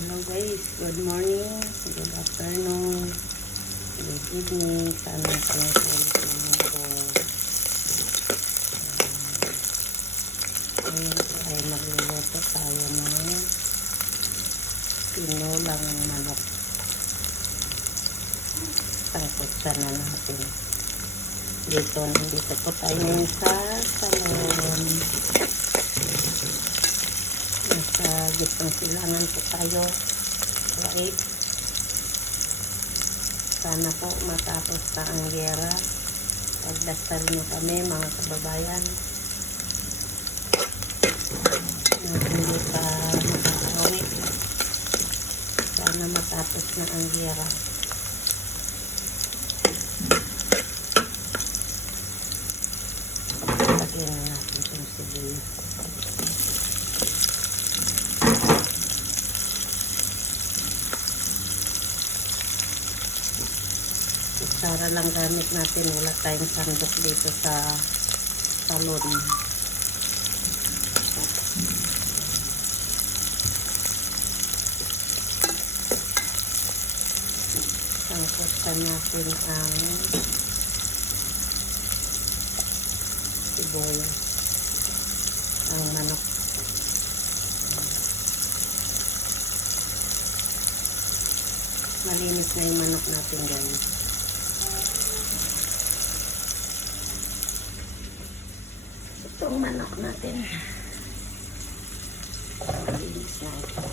Hello guys, good morning, good afternoon, good evening, saan ang pangasalit ng mundo. Ngayon po ay magluluto tayo ng tinulang manok. Tangkutsan na natin. Nandito po tayo ngayon sa salon. Nasa gitnang silangan po tayo. Right? Sana po matapos na ang gera. Pagdasal nyo kami mga kababayan. Na hindi pa makakawit. Sana matapos na ang gera. Lagyan na natin itong sibuyas. Kutsara lang gamit natin, wala tayong sandok dito sa salon. Sangkutan natin ang sibuyas, ang manok. Malinis na yung manok natin guys. Itong manok natin malinis na ito.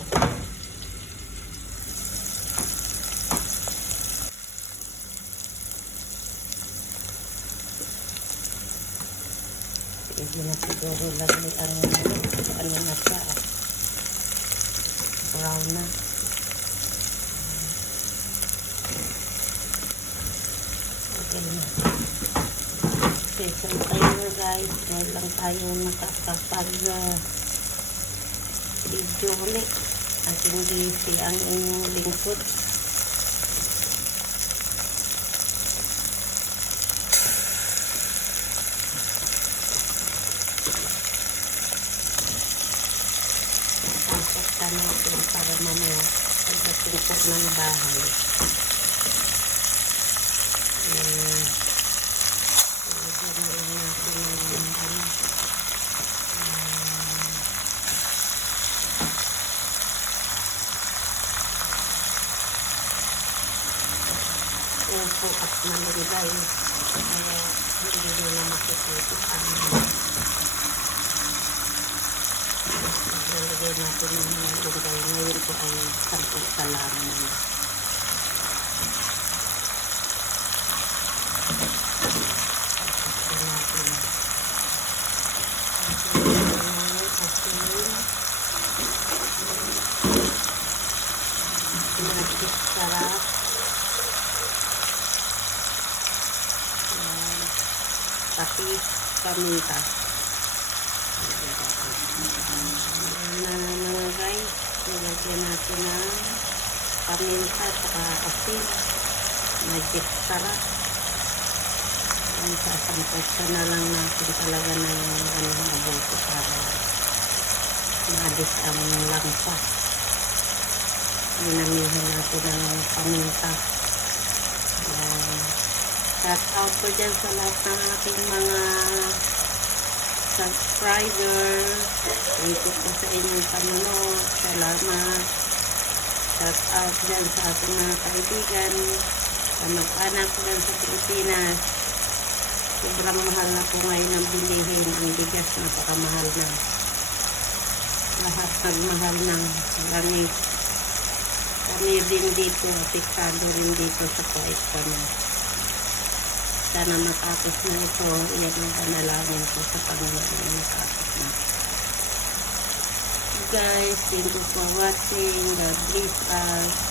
Pwede na siguro lagay ang ano na siya, brown na. Okay na. Special timer guys, ngayon lang tayo nakakapag video ulit at hindi si ang inyong lingkod. Sangkutan natin para mamaya pagdating po ng bahay upo at malunggay, kaya hindi nyo na makikita ang lalagay natin ng malunggay. Ngayon po ay 10 salaman. Sarap. Pati paminta. Mga guys, nilagyan natin ng paminta at asin. Magic sarap. Sasangkutsan na lang natin talaga ng mabuto para maalis ang langsa. Dinamihan natin ng paminta. Shout out po dyan sa lahat ng aking mga subscribers. Thank you po sa inyong panonood. Salamat. Shout out dyan sa ating mga kaibigan, sa mag-anak dyan sa Pilipinas. Sobrang mahal na po ngayon ang bilihin. Ang bigas napakamahal na. Lahat nagmahal ng langis. Kami din dito, apektado rin dito sa Kuwait kami. Sana matapos na ito. Iyan ang panalangin ko sa Panginoon, matapos na. Guys, thank you for watching. God bless us.